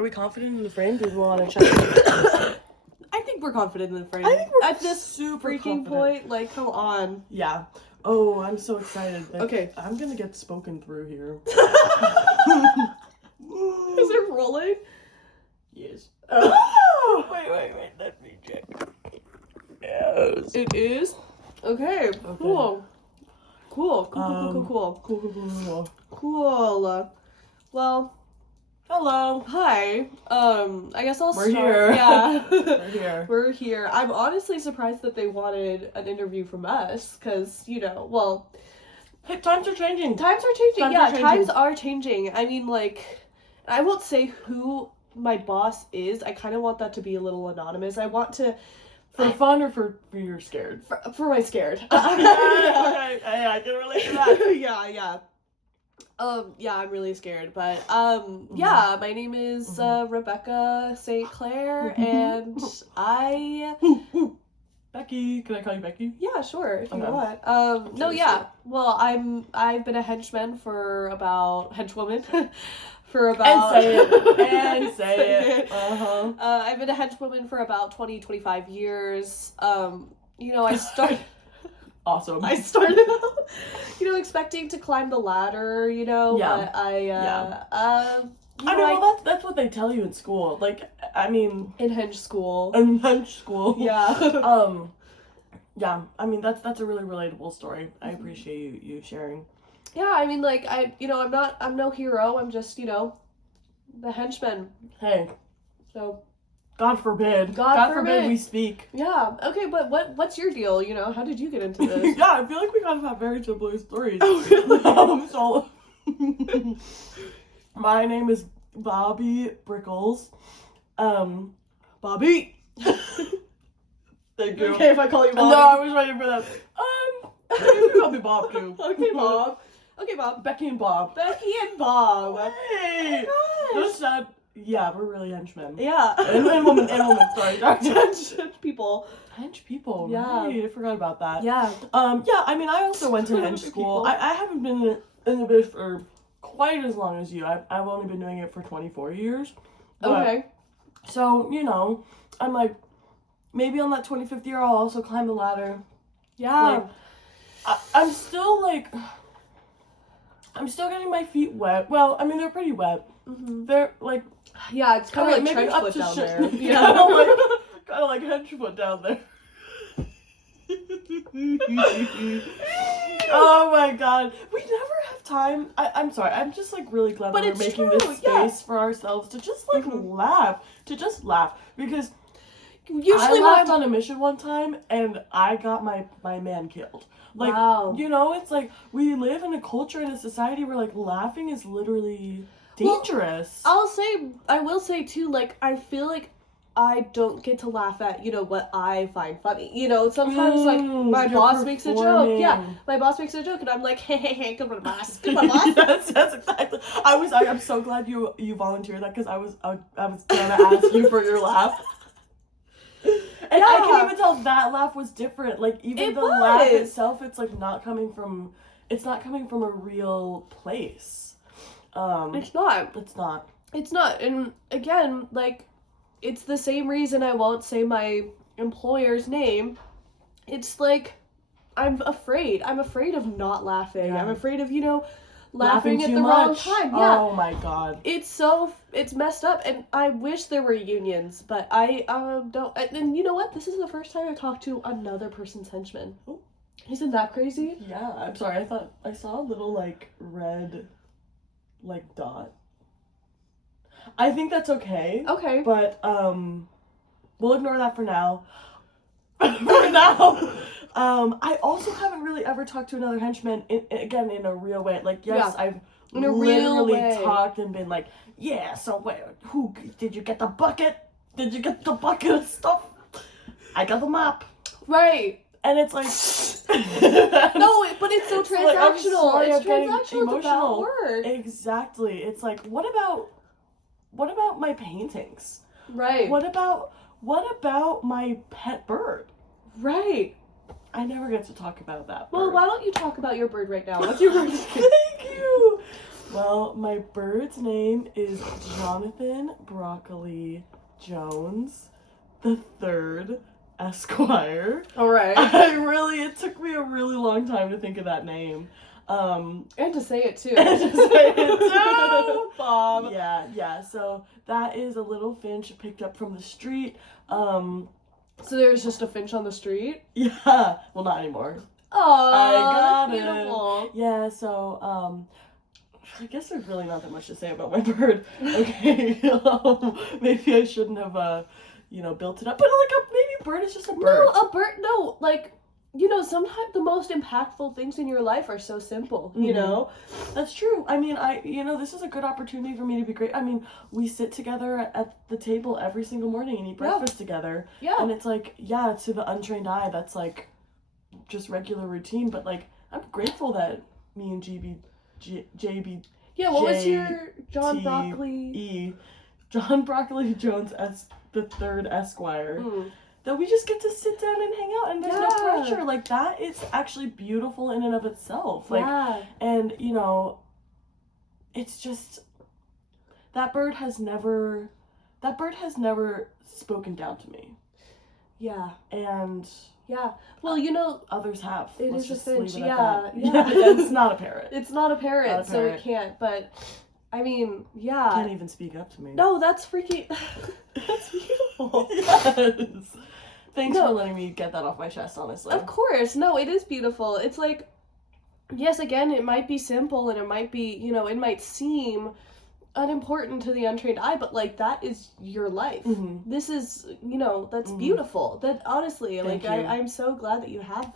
Are we confident in the frame? Do we want to check? I think we're confident in the frame. I think we're at this super freaking confident. point. Like, come on. Yeah. Oh, I'm so excited. Okay. I'm gonna get spoken through here. Is it rolling? Yes. Oh. Wait. Let me check. Yes. It is? Okay. Cool. Cool. Well, Hello. hi. I guess I'll We're start. here. Yeah. We're here. We're here. I'm honestly surprised that they wanted an interview from us, because, well... Hey, times are changing. Times are changing. I mean, like, I won't say who my boss is. I kind of want that to be a little anonymous. I want to... For fun or for you're scared? For my scared. Okay, I can relate to that. Yeah. Yeah, I'm really scared, but, yeah, my name is, Rebecca St. Clair, and I... Becky, can I call you Becky? Yeah, sure, if you Okay. want. No, yeah, well, I've been a henchwoman for about... And say it. Uh-huh. I've been a henchwoman for about 25 years. I started... Awesome. I started out, expecting to climb the ladder, Yeah. but That's what they tell you in school. Like, I mean... in hench school. In hench school. Yeah. Yeah, I mean, that's a really relatable story. I appreciate you sharing. Yeah, I mean, like, I'm no hero, I'm just, the henchman. Hey, So, God forbid. God forbid. we speak. yeah, okay, but what's your deal, How did you get into this? Yeah, I feel like we kind of have very similar stories. Oh, really? So, my name is Bobby Brickles. Bobby! Thank you. Okay, if I call you Bobby. No, I was waiting for that. You can call me Bob too. Okay, Bob. Okay, Bob. Becky and Bob. Becky and Bob. Hey! Oh my gosh. That's not... Yeah, we're really henchmen. Yeah. And woman, sorry. Hench people. Hench people, Yeah. right? I forgot about that. Yeah. Yeah, I mean, I also went to hench school. People. I haven't been in the biz for quite as long as you. I've only been doing it for 24 years. But, Okay. So, I'm like, maybe on that 25th year I'll also climb the ladder. Yeah. Like, I'm still getting my feet wet. Well, I mean, they're pretty wet. Mm-hmm. They're like... Yeah, it's kind of like maybe trench up foot to down shit. there. Yeah, kind of like hench foot down there. Oh my god. We never have time. I'm sorry. I'm just like really glad But that we're it's making true, this space yeah. for ourselves to just like laugh. To just laugh. Because Usually I laughed on a mission one time and I got my man killed. Like, wow. It's like we live in a culture and a society where like laughing is literally dangerous. I will say too, like, I feel like I don't get to laugh at, what I find funny. Sometimes, like, my boss makes a joke. Yeah, my boss makes a joke, and I'm like, hey, come on, boss. Come on, boss. That's exactly. I'm so glad you volunteered that, because I was gonna ask you for your laugh. And Yeah. I can even tell that laugh was different. Like, even the laugh was. itself, it's like not coming from a real place. It's not. It's not. It's not. And again, like, it's the same reason I won't say my employer's name. It's like, I'm afraid. I'm afraid of not laughing. Yeah. I'm afraid of, laughing at too the wrong much. time. Yeah. Oh my god. It's messed up, and I wish there were unions, but I don't. And you know what? This is the first time I talked to another person's henchman. Oh. Isn't that crazy? Yeah, I'm sorry. I thought I saw a little like red, like dot. I think that's okay. Okay. But we'll ignore that for now. For now. I also haven't really ever talked to another henchman in a real way. Like, yes, Yeah. I've In a real literally way. talked and been like, yeah, so who did you get the bucket? Did you get the bucket of stuff? I got the mop. Right. And it's like No, but it's so It's like, I'm transactional. sorry, It's I'm getting transactional. It's a bad emotional. word. Exactly. It's like, what about my paintings? Right. What about my pet bird? Right. I never get to talk about that bird. Well, why don't you talk about your bird right now? What's your bird? Thank you. Well, my bird's name is Jonathan Broccoli Jones the Third Esquire. All right. It took me a really long time to think of that name. And to say it too. Bob. Yeah. So that is a little finch picked up from the street. So there's just a finch on the street? Yeah. Well, not anymore. Oh, I got that's beautiful. it. Yeah. So I guess there's really not that much to say about my bird. Okay. Maybe I shouldn't have built it up. But maybe a bird is just a bird. No, a bird. No, sometimes the most impactful things in your life are so simple. Mm-hmm. That's true. I mean, this is a good opportunity for me to be great. I mean, we sit together at the table every single morning and eat breakfast together. Yeah. And it's to the untrained eye, that's just regular routine. But I'm grateful that me and JB. Yeah. What was your John Broccoli? John Broccoli Jones the Third Esquire. That we just get to sit down and hang out and there's no pressure. That is actually beautiful in and of itself. And it's just that bird has never spoken down to me. Yeah. And well, others have. It Let's is a just finch. leave it at that. It's not a parrot. It's not a parrot, so it can't. But I mean, yeah. Can't even speak up to me. No, that's freaking. That's beautiful. Yes. Thanks for letting me get that off my chest, honestly. Of course. No, it is beautiful. It's yes, again, it might be simple and it might be, it might seem unimportant to the untrained eye, but that is your life. Mm-hmm. This is, that's beautiful. That honestly, Thank you. I'm so glad that you have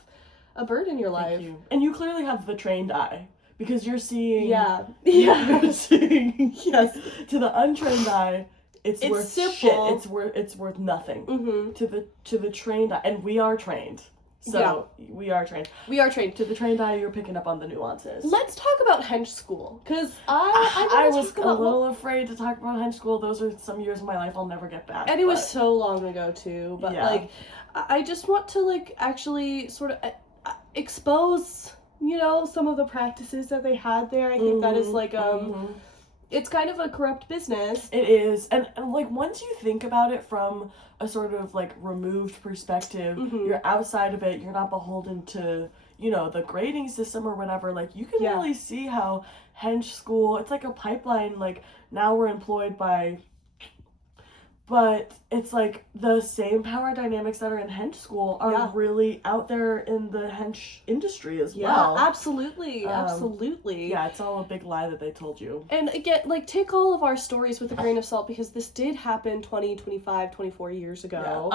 a bird in your life. Thank you. And you clearly have the trained eye. Because you're seeing... Yeah. You're seeing... Yes. To the untrained eye... It's worth simple. Shit. It's worth nothing. Mm-hmm. To the trained eye, and we are trained. So we are trained. We are trained. To the trained eye, you're picking up on the nuances. Let's talk about Hench School, because I was a little afraid to talk about Hench School. Those are some years of my life I'll never get back. And it was so long ago too. But I just want to actually sort of expose some of the practices that they had there. I think that is it's kind of a corrupt business. It is. And once you think about it from a sort of removed perspective, you're outside of it, you're not beholden to, the grading system or whatever. You can really see how Hench School, it's like a pipeline, now we're employed by... But it's the same power dynamics that are in Hench School are really out there in the Hench industry as well. Yeah, absolutely. Absolutely. Yeah, it's all a big lie that they told you. And again, take all of our stories with a grain of salt, because this did happen 20, 25, 24 years ago.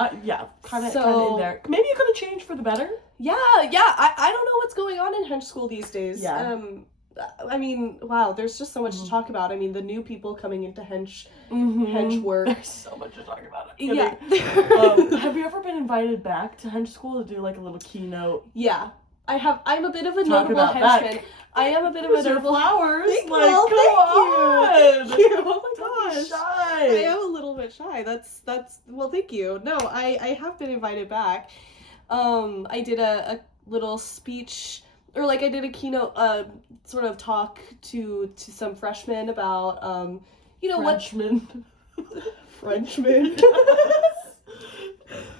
Kind of in there. Maybe it could have changed for the better. Yeah. I don't know what's going on in Hench School these days. Yeah. I mean, wow, there's just so much to talk about. I mean, the new people coming into Hench work. There's so much to talk about. Yeah. Have you ever been invited back to Hench School to do a little keynote? Yeah, I have. I'm a bit of a notable henchman. I am a bit of a notable... flowers. Thank you. Oh my gosh. Shy. I am a little bit shy. That's well, thank you. No, I have been invited back. I did a little speech, or I did a keynote sort of talk to some freshmen about Frenchmen. Frenchmen.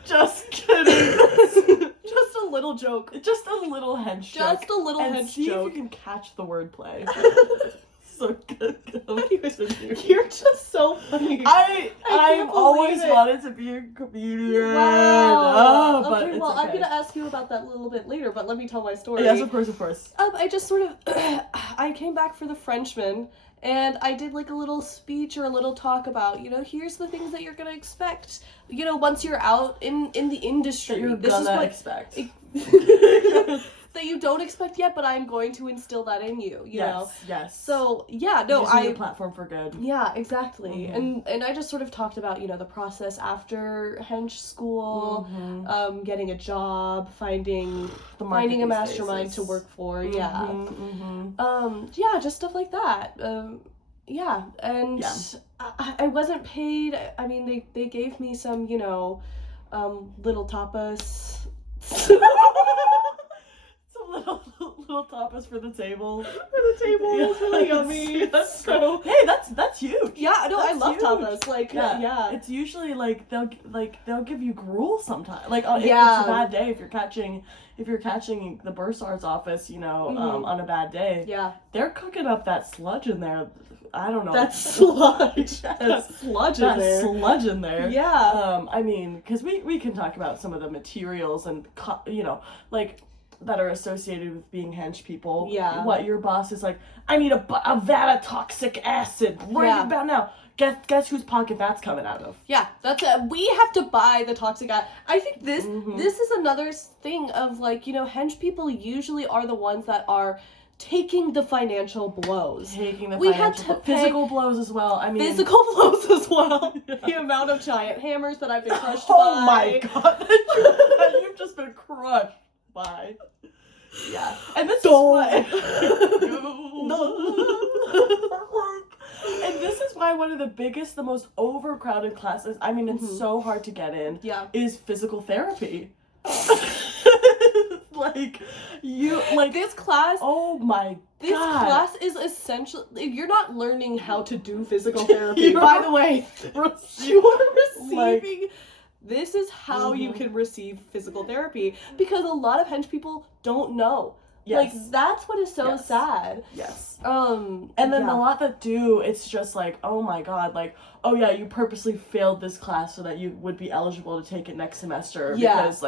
Just kidding. Just a little joke. Just a little hench joke. Just a little hench see joke. If you can catch the wordplay. So good. You're just so funny. I've always wanted to be a comedian. Wow. But okay, well, okay. I'm gonna ask you about that a little bit later, but let me tell my story. Yes, of course. I just sort of, I came back for the Frenchman, and I did a little speech or a little talk about, here's the things that you're gonna expect, once you're out in the industry. That you're expect. That you don't expect yet, but I'm going to instill that in you, you know? Yes. So, yeah, no, Using your platform for good. Yeah, exactly. Mm-hmm. And I just sort of talked about, the process after Hench School, getting a job, finding a mastermind to work for, just stuff like that. I wasn't paid. I mean, they gave me some, little tapas. little tapas for the table. For the table, Yeah. it's really yummy. That's So hey, that's huge. yeah, no, I That's love huge. tapas. Like yeah. It's usually like they'll give you gruel sometimes. Like if Yeah. it's a bad day, if you're catching the bursar's office, on a bad day, Yeah. they're cooking up that sludge in there. I don't know. That sludge. Yes. That sludge in there. Sludge in there. Yeah. I mean, because we can talk about some of the materials and like that are associated with being hench people. Yeah. What your boss is like? I need a vat of toxic acid right about now. Guess whose pocket that's coming out of? Yeah, that's it. We have to buy the toxic acid. I think this is another thing of like, hench people usually are the ones that are taking the financial blows. We had to pay physical blows as well. I mean, physical blows as well. Yeah. The amount of giant hammers that I've been crushed by. Oh my god, that you've just been crushed by. Yeah, and this is why. And this is why one of the biggest, the most overcrowded classes, I mean, it's so hard to get in, is physical therapy. This class. Oh my god. This class is essential. You're not learning how to do physical therapy. By the way, you're receiving. This is how you can receive physical therapy because a lot of hench people don't know. Yes. Like that's what is so sad. Yes. And then a lot that do, it's just like, oh my god, like, oh yeah, you purposely failed this class so that you would be eligible to take it next semester. Yeah. Because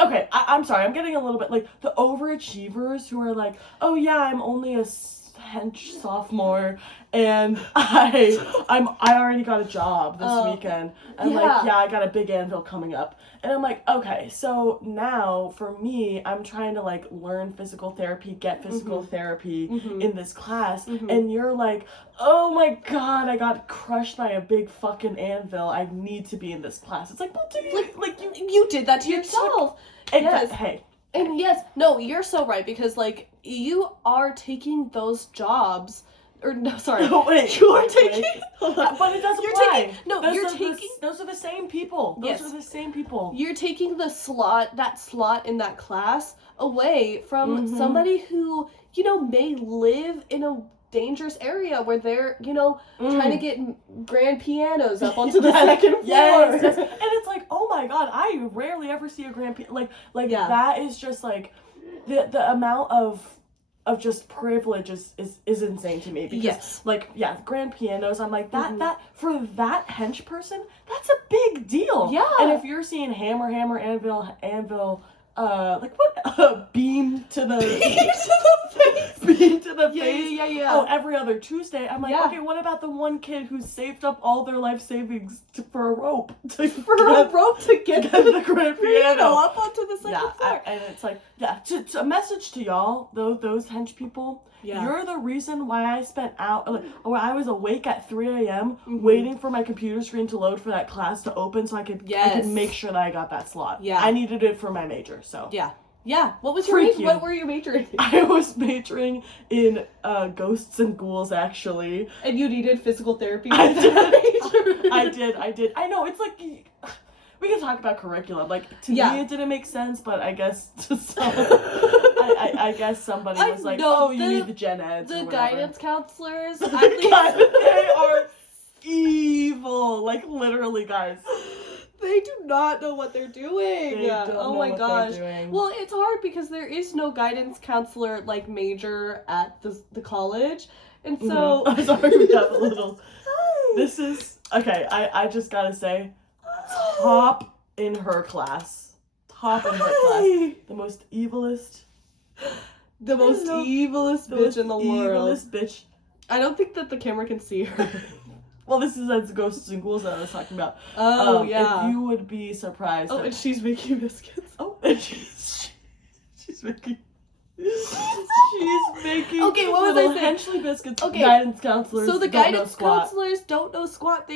okay, I'm sorry, I'm getting a little bit like the overachievers who are like, oh yeah, I'm only a hench sophomore and I already got a job this weekend. And I got a big anvil coming up. And I'm like, okay, so now for me, I'm trying to like learn physical therapy, get physical therapy in this class. And you're like, oh my god, I got crushed by a big fucking anvil. I need to be in this class. It's like, well, you did that to yourself. Yes. Hey. And yes, no, you're so right because like you are taking those jobs. Or no, sorry. No, wait. You are taking. But it doesn't apply. Those are the same people. Those are the same people. You're taking that slot in that class away from somebody who, may live in a dangerous area where they're, trying to get grand pianos up onto the second floor. Yes. And it's like, oh my god, I rarely ever see a grand piano. Like that is just like the amount of just privilege is insane to me because grand pianos, I'm like that for that hench person, that's a big deal. Yeah. And if you're seeing hammer, anvil, like what beam to the face. Yeah. Oh, every other Tuesday. I'm like, okay, what about the one kid who saved up all their life savings for a rope to get the grand piano up onto the second floor? And it's like, to a message to y'all, those hench people. Yeah. You're the reason why I I was awake at 3 a.m. waiting for my computer screen to load for that class to open so I could make sure that I got that slot. Yeah. I needed it for my major, so. Yeah. Yeah. What was your major? What were you majoring in? I was majoring in ghosts and ghouls, actually. And you needed physical therapy? I did. I know, it's like... We can talk about curriculum. Like, to me, it didn't make sense, but I guess to some... I guess somebody was like, you need the gen eds The guidance counselors, they are evil. Like, literally, guys. They do not know what they're doing. They don't know my what gosh. they're doing. Well, it's hard because there is no guidance counselor, like, major at the college. And so... I'm sorry, we have a little... This is... Okay, I just gotta say... Top in her class. The most evilest. The most evilest bitch in the world. Evilest bitch. I don't think that the camera can see her. Well, this is as ghosts and ghouls that I was talking about. Oh, yeah. If you would be surprised. Oh, and she's making biscuits. Oh, and she's making... Okay, what was I saying? Henchly biscuits. Okay. Guidance counselors. So the guidance counselors don't know squat.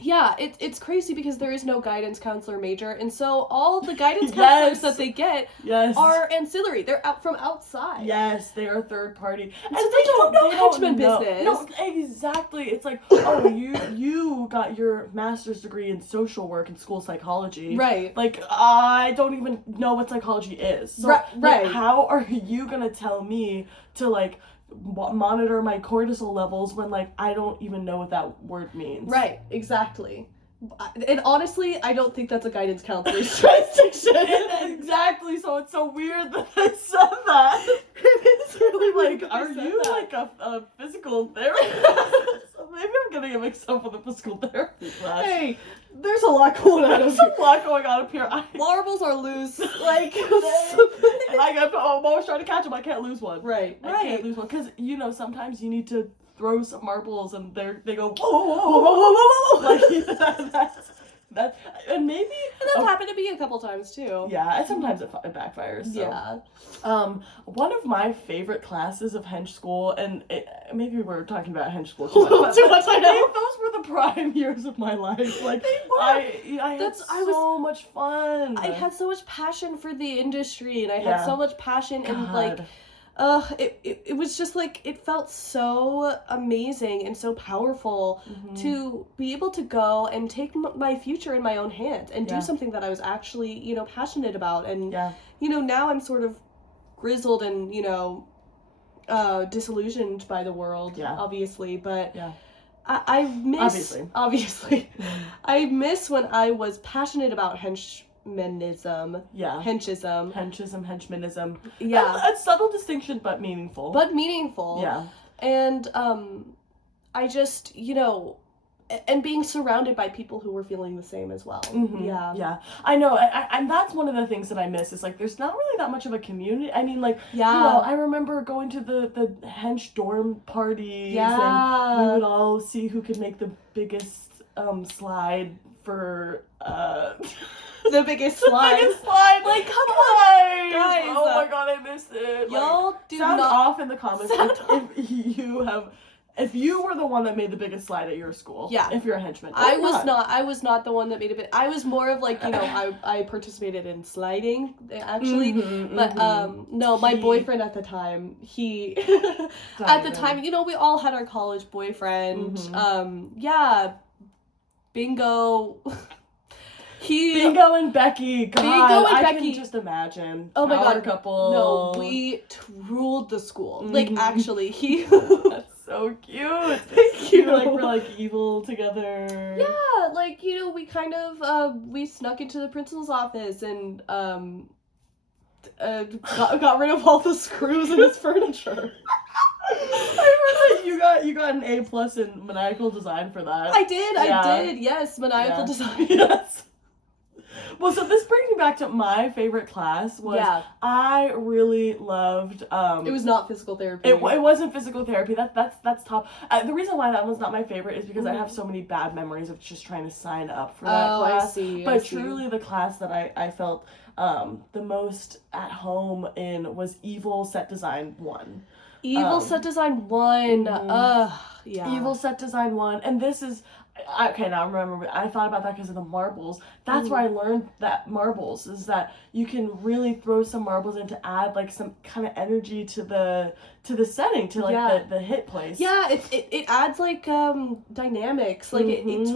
Yeah, it's crazy because there is no guidance counselor major, and so all the guidance counselors that they get are ancillary. They're out from outside. Yes, they are third party. And so they don't know henchman business. No, exactly. It's like, oh, you got your master's degree in social work and school psychology. Right. Like, I don't even know what psychology is. So, right. Like, how are you gonna tell me to, like, monitor my cortisol levels when, like, I don't even know what that word means? Right, exactly. And honestly, I don't think that's a guidance counselor's jurisdiction. Exactly, so it's so weird that they said that. It's really Like, are you that. like a physical therapist? So maybe I'm getting it mixed up with a physical therapy class. Hey, there's a lot going on. There's a lot going on up here. Marbles are loose. Like, and I'm always trying to catch them. I can't lose one. Right. I can't lose one. Because, you know, sometimes you need to throw some marbles and they go, whoa, whoa, whoa, whoa, whoa, whoa, whoa. Like, that's, and maybe. And that's happened to me a couple times too. Yeah, and sometimes it backfires. So. Yeah. One of my favorite classes of Hench School, and maybe we're talking about Hench School too much, I know. Those were the prime years of my life. Like, they were. I had so much fun. I had so much passion for the industry, and I had so much passion in, like, it was just, like, it felt so amazing and so powerful to be able to go and take my future in my own hands and do something that I was actually, you know, passionate about. And, you know, now I'm sort of grizzled and, you know, disillusioned by the world, obviously, but I miss, obviously, I miss when I was passionate about Henchism. Henchmanism. Yeah. A subtle distinction, but meaningful. Yeah. And, I just, you know, and being surrounded by people who were feeling the same as well. Yeah. I know, and that's one of the things that I miss, is, like, there's not really that much of a community. I mean, like, you know, I remember going to the Hench dorm parties, and we would all see who could make the biggest, slide for, The biggest slide. Like, come on, guys. Oh my god, I missed it. Y'all like, do sound not off in the comments if you were the one that made the biggest slide at your school. Yeah. If you're a henchman. I was not the one that made it. I was more of, like, you know, I participated in sliding, actually. But no, my boyfriend at the time, he at the time, you know, we all had our college boyfriend. Bingo. Bingo and Becky. God, I can just imagine. Oh my god, couple. No, we ruled the school. Like, actually, he. That's so cute. Thank you. We're like evil together. Yeah, like, you know, we kind of we snuck into the principal's office and got rid of all the screws in his furniture. I heard that you got an A+ in maniacal design for that. I did. Yes, maniacal design. Yes. Well, so this brings me back to my favorite class. I really loved. It was not physical therapy. It wasn't physical therapy. That's top. The reason why that one's not my favorite is because I have so many bad memories of just trying to sign up for that class. I see. But truly, the class that I felt the most at home in was Evil Set Design 1. Evil Set Design 1. Yeah. Evil Set Design 1, and this is. Okay, now remember, I thought about that because of the marbles. That's where I learned that marbles is that you can really throw some marbles in to add, like, some kind of energy to the setting, to, like, the hit place. Yeah, it adds, like, dynamics. Like, it's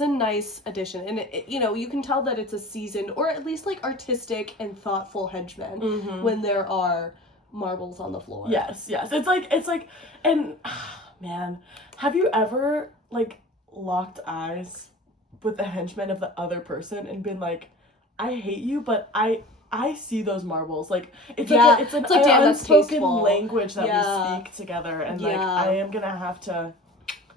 a nice addition, and it, you know, you can tell that it's a seasoned or at least, like, artistic and thoughtful henchman when there are marbles on the floor. Yes. It's like, and. Man, have you ever, like, locked eyes with the henchman of the other person and been like, I hate you, but I see those marbles. Like, it's like an unspoken language that we speak together, and like, I am gonna have to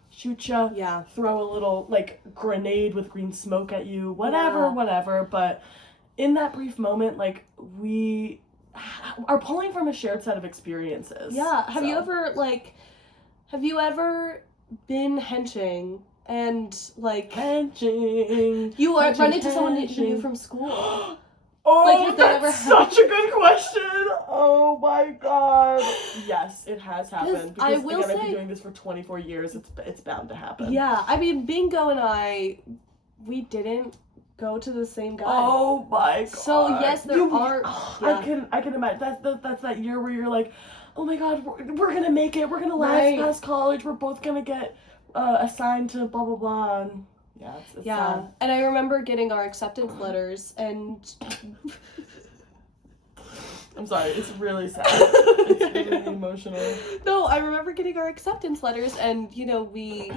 shoot you, throw a little, like, grenade with green smoke at you, whatever, but in that brief moment, like, we are pulling from a shared set of experiences. Yeah, have you ever been henching and, like... You run into someone that you knew from school? That's such a good question! Oh my god. Yes, it has happened. Because I will say... I've been doing this for 24 years. It's bound to happen. Yeah, I mean, Bingo and I, we didn't go to the same guy. Oh my god. So, yes, there are... I can imagine. That's that year where you're like, oh my god, we're gonna make it. We're gonna last past college. We're both gonna get assigned to blah blah blah. And yeah, it's sad. And I remember getting our acceptance letters, and I'm sorry, it's really sad. It's really emotional. No, I remember getting our acceptance letters, and you know, we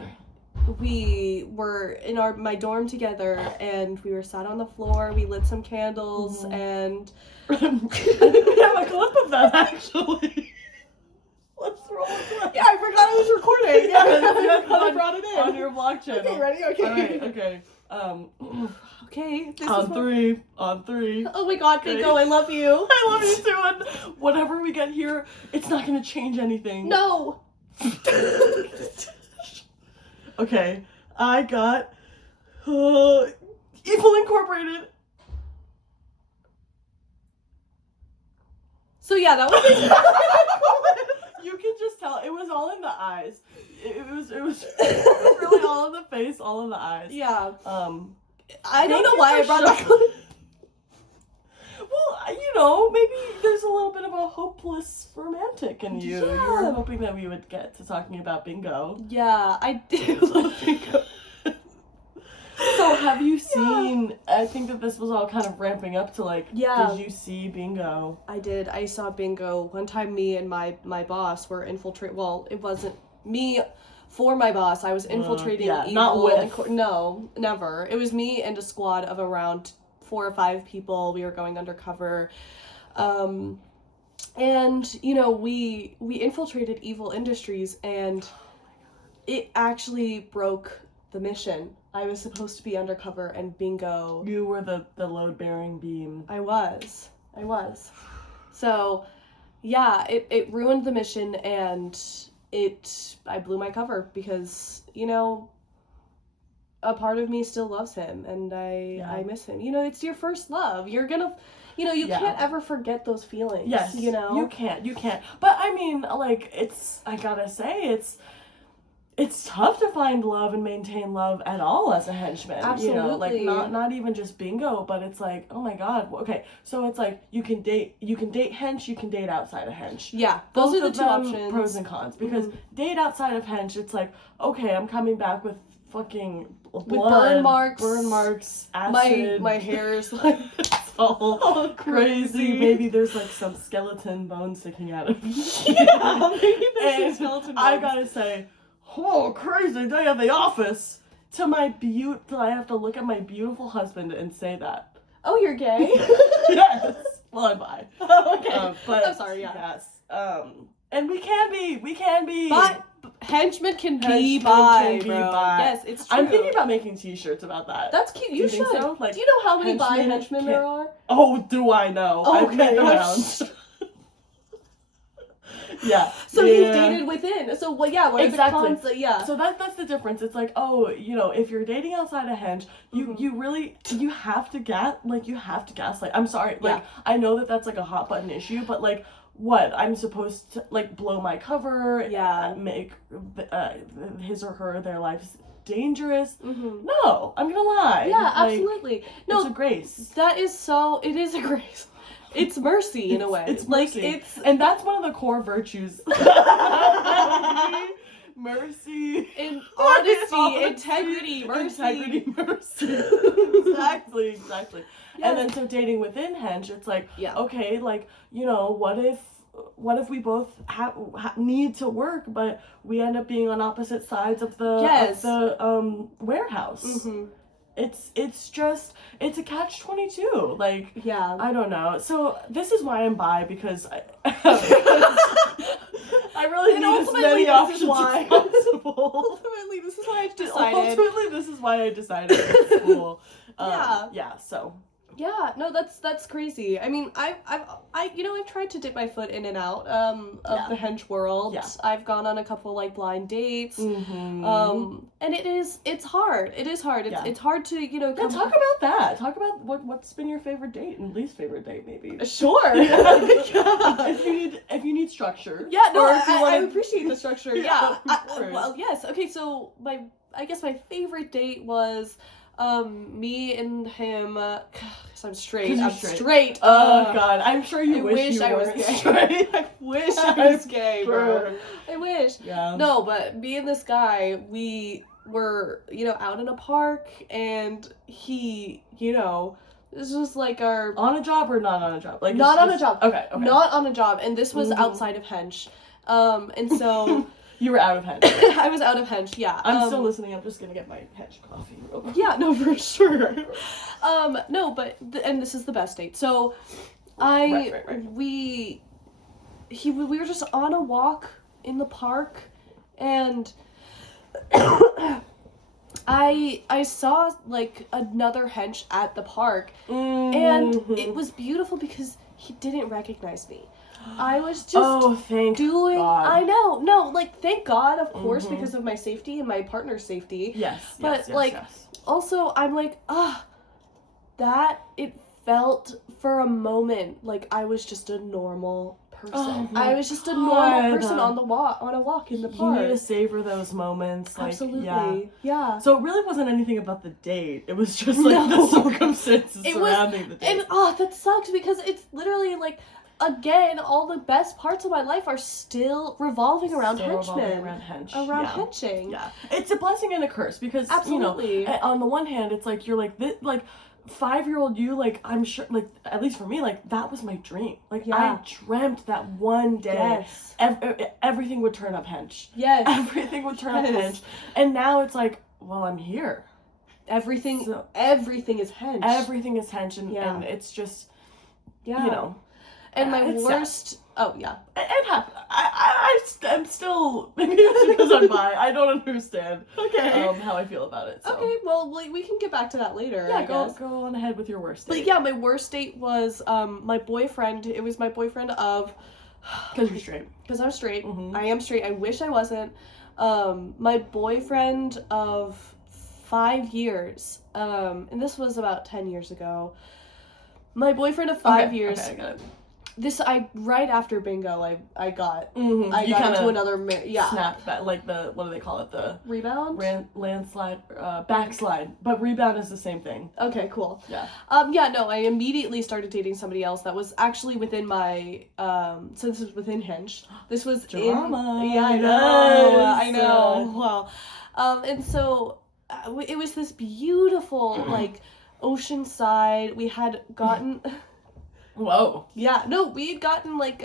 were in my dorm together, and we were sat on the floor. We lit some candles, and I think we have a clip of that actually. Let's roll with that. Yeah, I forgot I was recording. Yeah, I brought it in on your vlog channel. Okay, ready? Okay. All right. Okay. Okay. This on is three. On three. Oh my God, Okay. Bingo, I love you. I love you too. And whatever we get here, it's not gonna change anything. No. Okay, I got Evil Incorporated. So yeah, that was. You can just tell it was all in the eyes. It was really all in the face, all in the eyes. Yeah. I don't know why I brought that. Well, you know, maybe there's a little bit of a hopeless romantic in you. Yeah. You were hoping that we would get to talking about bingo. Yeah, I do love bingo. So have you seen, I think that this was all kind of ramping up to like, Yeah. Did you see bingo? I did. I saw bingo. One time me and my boss were well, it wasn't me for my boss. I was infiltrating yeah, evil. not with. No, never. It was me and a squad of around 4 or 5 people. We were going undercover. And, you know, we infiltrated Evil Industries, and it actually broke the mission. I was supposed to be undercover, and bingo. You were the load-bearing beam. I was. So, yeah, it ruined the mission, and I blew my cover because, you know, a part of me still loves him, and I miss him. You know, it's your first love. You're gonna, you know, you can't ever forget those feelings. Yes, you know? You can't. But I mean, like, I gotta say, it's tough to find love and maintain love at all as a henchman. Absolutely. You know, like not even just bingo, but it's like, oh my God. Okay, so it's like you can date hench, you can date outside of hench. Yeah, those are the of two them, options. Pros and cons. Because date outside of hench, it's like, okay, I'm coming back with fucking blood, with burn marks, acid. My hair is like it's all crazy. Maybe there's like some skeleton bone sticking out of you. Yeah, maybe there's some skeleton bones. I gotta say, oh, crazy day at the office. I have to look at my beautiful husband and say that. Oh, you're gay? Yes. Well, I'm bi. Oh, okay. But I'm sorry, yeah. Yes. And we can be. But henchmen can be Henchmen bi, can be bro. bi. Yes, it's true. I'm thinking about making t-shirts about that. That's cute. Do You think should. so? Like, do you know how many bi henchmen there are? Oh, do I know? I've made the rounds. Yeah. So you've dated within. So what are the cons? Yeah. So that's the difference. It's like, oh, you know, if you're dating outside of hench, you have to gaslight. I'm sorry. Like, I know that that's like a hot button issue, but like, what? I'm supposed to like blow my cover, make his or her their lives dangerous. No, I'm gonna lie. Yeah, absolutely. No, it's a grace. It is a grace. It's mercy in a way. It's like mercy. And that's one of the core virtues. Mercy. And honesty, integrity, mercy. Exactly. Yes. And then so dating within hench, it's like, okay, like, you know, what if we both need to work, but we end up being on opposite sides of the warehouse. It's a catch-22. Like, I don't know. So this is why I'm bi, because I really need as many options as possible. Ultimately, this is why I decided. It's cool. So. Yeah, no, that's crazy. I mean, I've tried to dip my foot in and out of the hench world. Yeah. I've gone on a couple like blind dates. And it's hard. It is hard. It's hard to, you know, talk about that. Talk about what's been your favorite date and least favorite date, maybe. Sure. If you need structure. Yeah, no, I appreciate the structure. Yeah. Well, yes. Okay, so I guess my favorite date was Me and him, cause I'm straight. 'Cause you're I'm straight. straight. Oh God, I'm sure you I wish you I was weren't gay. straight. I wish I was gay, bro. Sure. I wish. Yeah. No, but me and this guy, we were, out in a park, and he, this was like our... On a job or not on a job? Like Not on a job. Okay. Not on a job, and this was outside of Hench. And so... You were out of Hench. I was out of Hench, yeah. I'm still listening. I'm just gonna get my Hench coffee real quick. Yeah, no, for sure. No, but and this is the best date. So, Right. we were just on a walk in the park, and I saw like another hench at the park, and it was beautiful because he didn't recognize me. I was just doing. God. I know, no, like thank God, of course, because of my safety and my partner's safety. Yes, but yes. Also, I'm like, that it felt for a moment like I was just a normal person. Oh I was just a normal person on a walk in the park. You need to savor those moments. Like, absolutely, yeah. So it really wasn't anything about the date. It was just like the circumstances surrounding the date. And that sucks because it's literally like, again, all the best parts of my life are still revolving around henchmen. Around henching. Yeah. It's a blessing and a curse because, absolutely. On the one hand, it's like, you're like, this, like, 5-year-old you, like, I'm sure, like, at least for me, like, that was my dream. Like, I dreamt that one day everything would turn up hench. Yes. Everything would turn up hench. And now it's like, well, I'm here. Everything is hench. Everything is hench, and it's just, And my worst... Sad. Oh, yeah. It happened. I'm still... Maybe it's because I'm bi. I don't understand how I feel about it. So. Okay, well, we can get back to that later, I guess. Go on ahead with your worst date. But yeah, my worst date was my boyfriend. It was my boyfriend of... Because you're straight. Because I'm straight. I am straight. I wish I wasn't. My boyfriend of 5 years, and this was about 10 years ago. My boyfriend of 5 years... Okay, I got it. Right after bingo, I got I got into another snap back, like the, what do they call it, the rebound, landslide, backslide, but rebound is the same thing. Okay, cool. Yeah. No, I immediately started dating somebody else that was actually within my so this was within Hench. This was drama. I know. Wow. And so it was this beautiful like oceanside. We had gotten. Whoa. Yeah, no, we had gotten, like,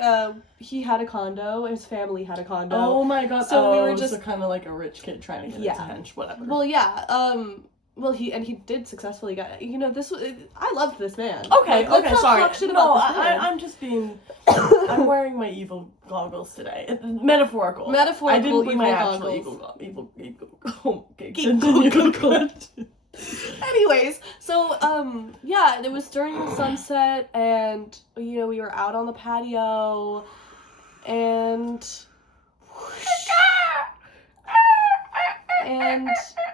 he had a condo, his family had a condo. Oh my god, so we were just... kind of like a rich kid trying to get into hench, whatever. Well, yeah, he did successfully get, this was, I loved this man. Okay, sorry. I'm just being, I'm wearing my evil goggles today. Metaphorical. I didn't bring my actual evil goggles. Anyways, so it was during the sunset, and we were out on the patio, and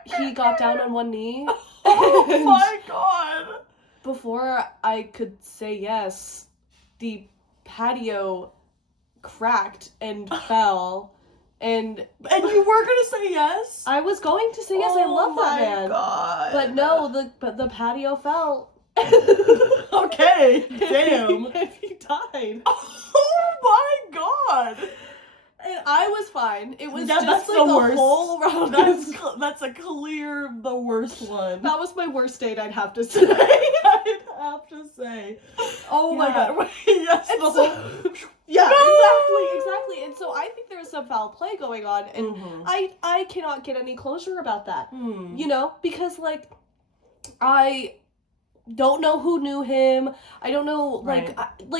he got down on one knee. Oh my god! Before I could say yes, the patio cracked and fell. And you were gonna say yes? I was going to say yes. I love that man. Oh my god! But no, the patio fell. Okay, damn. And he died. Oh my god! And I was fine. It was that's just like the the worst. whole around. That's a clear the worst one. That was my worst date, I'd have to say. I'd have to say. Oh my god! Wait, yes, the whole. Yeah, exactly. And so I think there was some foul play going on, and I cannot get any closure about that. Because like I don't know who knew him. I don't know,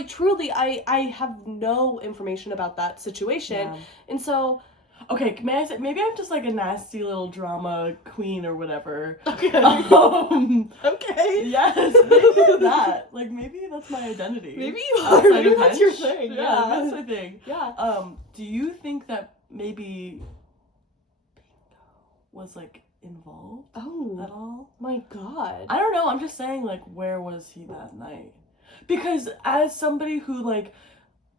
truly, I have no information about that situation, and so. Okay, may I say, maybe I'm just like a nasty little drama queen or whatever. Okay. Okay. Yes, maybe that. Like, maybe that's my identity. Maybe you are. Maybe that's your thing. Yeah, that's my thing. Yeah. Do you think that maybe bingo was, like, involved at all? My god. I don't know, I'm just saying, like, where was he that night? Because as somebody who, like,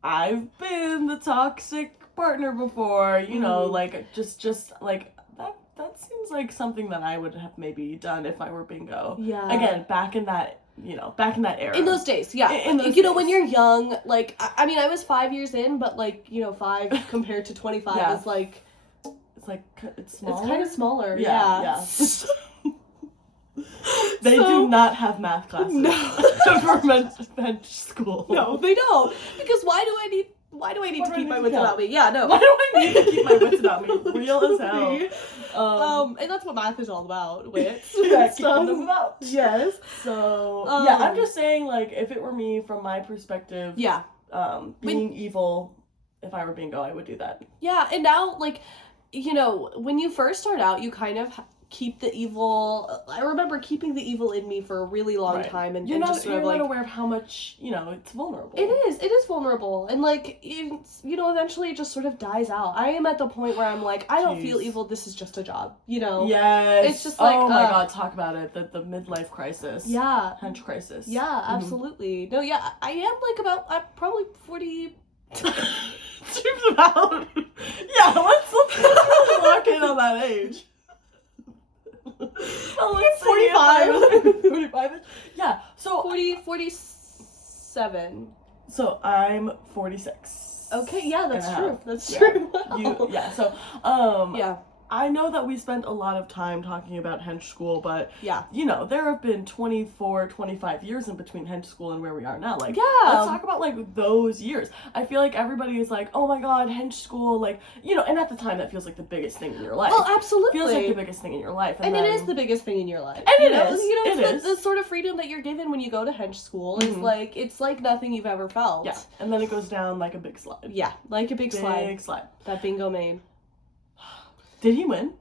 I've been the toxic partner before, like just like that seems like something that I would have maybe done if I were bingo. Yeah. Again, back in that era. In those days, yeah. In those days. When you're young, like, I mean, I was 5 years in, but, like, 5 compared to 25 is, like... It's smaller? It's kind of smaller, yeah. They do not have math classes. No. For men's school. No, they don't. Because why do I need to keep my wits about me? Yeah, no. Why do I need to keep my wits about me? Real as hell. And that's what math is all about, wits. Keeping them about. Yes. So, I'm just saying, like, if it were me, from my perspective, being evil, if I were bingo, I would do that. Yeah, and now, like, when you first start out, you kind of keep the evil. I remember keeping the evil in me for a really long time, and you're not aware of how much it's vulnerable. It is vulnerable, and like eventually it just sort of dies out. I am at the point where I'm like, I don't feel evil. This is just a job, Yes. It's just like, oh my god, talk about it. The midlife crisis. Yeah. Hench crisis. Yeah, absolutely. No, yeah, I am like I'm probably 40. Seems about. Yeah, let's lock in on that age. Oh, 45. 45. Yeah, so 47. So I'm 46. Okay, yeah, that's true. That's true. Wow. So yeah. I know that we spent a lot of time talking about Hench School, but there have been 24, 25 years in between Hench School and where we are now. Like, let's talk about like those years. I feel like everybody is like, oh my god, Hench School, like, and at the time that feels like the biggest thing in your life. Well, absolutely. Feels like the biggest thing in your life. And then, it is the biggest thing in your life. And it is. The sort of freedom that you're given when you go to Hench School is like, it's like nothing you've ever felt. Yeah. And then it goes down like a big slide. Yeah, like a big slide. Big slide. That bingo made. Did he win?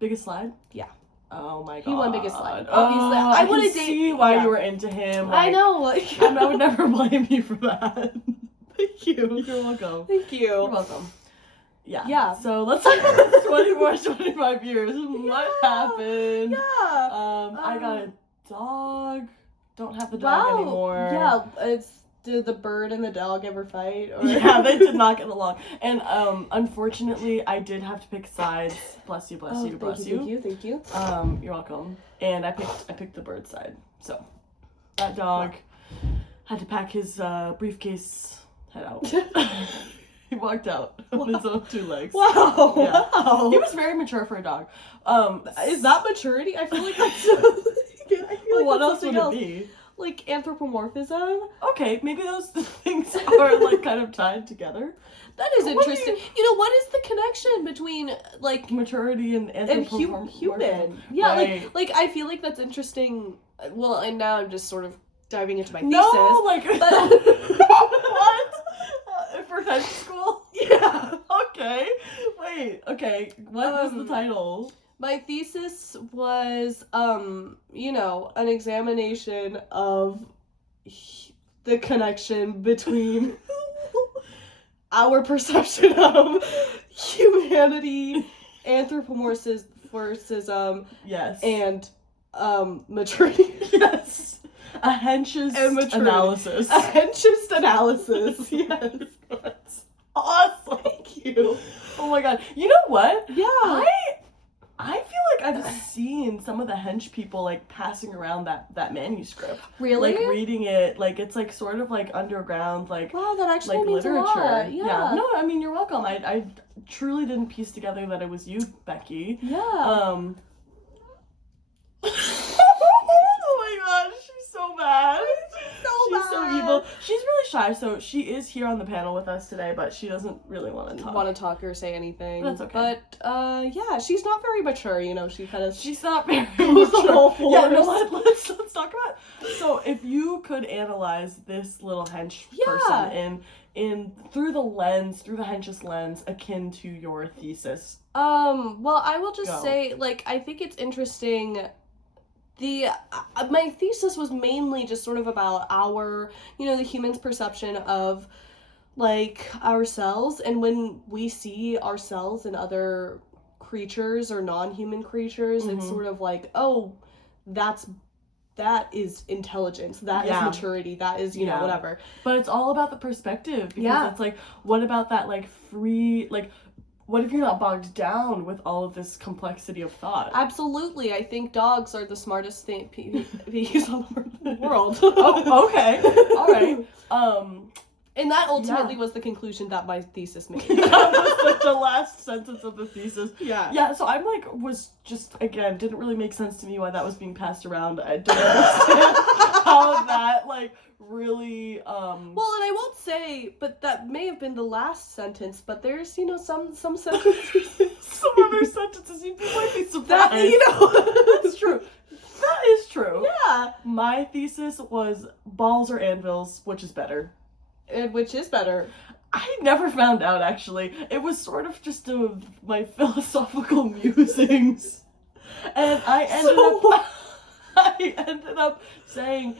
Biggest slide? Yeah. Oh my god. He won biggest slide. Obviously. I would have see why you were into him. Like, I know. Like, I would never blame you for that. Thank you. You're welcome. Thank you. You're welcome. Yeah. Yeah. So let's talk about the 24, 25 years. What happened? Yeah. I got a dog. Don't have the dog anymore. Yeah. Did the bird and the dog ever fight? Or? Yeah, they did not get along. And unfortunately, I did have to pick sides. Bless you, bless you, bless you. Thank you. You're welcome. And I picked the bird side. So that dog had to pack his briefcase, head out. He walked out on his own 2 legs. Wow. Yeah. Wow. He was very mature for a dog. Is that maturity? I feel like that's what else would it be? Like anthropomorphism. Okay, maybe those things are like kind of tied together. That is interesting. What is the connection between like maturity and human? Yeah, right. like I feel like that's interesting. Well, and now I'm just sort of diving into my thesis. No, like what? For high school? Yeah. Okay. Wait. Okay. What was the title? My thesis was, an examination of the connection between our perception of humanity, anthropomorphism, yes, and maturity. Yes. A henchist analysis. A henchist analysis. Yes. That's awesome. Thank you. Oh my god. You know what? Yeah. I feel like I've seen some of the hench people like passing around that manuscript. Really? Like reading it, like it's like sort of like underground, like wow, that actually like means literature. A lot. Yeah. No, I mean you're welcome. I truly didn't piece together that it was you, Becky. Yeah. Oh my god, she's so bad. She's so evil. She's really shy, so she is here on the panel with us today, but she doesn't really want to talk or say anything. That's okay. But yeah, she's not very mature. She kind of she's not very mature. Yeah, no, let's talk about. So if you could analyze this little hench person in through the hench's lens, akin to your thesis. Well, I will just say, like, I think it's interesting. My thesis was mainly just sort of about our, the human's perception of, like, ourselves, and when we see ourselves in other creatures or non-human creatures, it's sort of like, oh, that is intelligence, that is maturity, that is, whatever. But it's all about the perspective, because it's like, what about that, like, free, like, what if you're not bogged down with all of this complexity of thought? Absolutely. I think dogs are the smartest beings on the world. Oh, okay. All right. And that ultimately was the conclusion that my thesis made. That was like the last sentence of the thesis. Yeah. Yeah, so I'm like, was just, again, didn't really make sense to me why that was being passed around. I don't understand how that, like, really, Well, and I won't say, but that may have been the last sentence, but there's, you know, some sentences. Some other sentences you might be surprised. That, you know. That's true. That is true. Yeah. My thesis was balls or anvils, which is better. And which is better? I never found out, actually. It was sort of just my philosophical musings. And I ended up saying,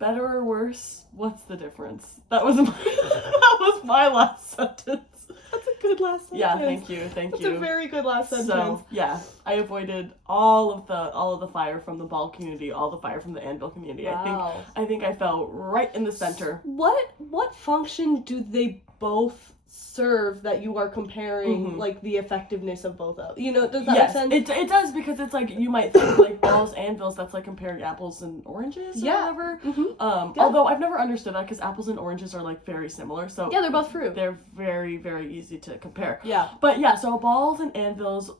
better or worse, what's the difference? That was my last sentence. That's a good last sentence. Yeah, thank you. That's a very good last sentence. So, yeah, I avoided all of the fire from the ball community, all the fire from the anvil community. Wow. I think I fell right in the center. What function do they both serve that you are comparing, like, the effectiveness of both of? You know, does that make sense? It does, because it's like, you might think, like, balls, anvils, that's like comparing apples and oranges or whatever. Although I've never understood that, because apples and oranges are, like, very similar, so... Yeah, they're both fruit. They're very, very easy to compare. Yeah. But yeah, so balls and anvils...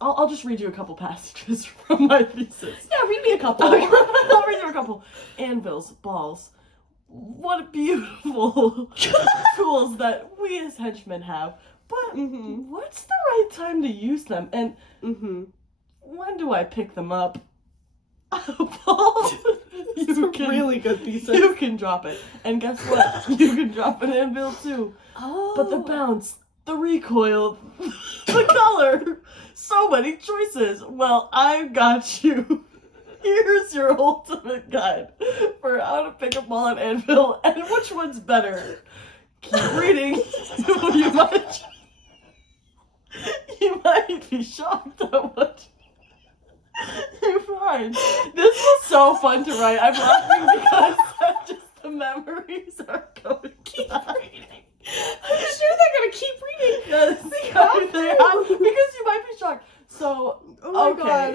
I'll just read you a couple passages from my thesis. Yeah, read me a couple. I'll read you a couple. Anvils, balls. What beautiful tools that we as henchmen have. But what's the right time to use them? And when do I pick them up? Ball. It's a really good thesis. You can drop it. And guess what? You can drop an anvil too. Oh. But the bounce, the recoil, the color, so many choices. Well, I've got you. Here's your ultimate guide for how to pick a ball and anvil and which one's better. Keep reading. You might be shocked at what you find. This was so fun to write. I'm laughing because just the memories are going. Keep reading. I'm sure they're gonna keep reading. Yes, they have, because you might be shocked. So, oh my God.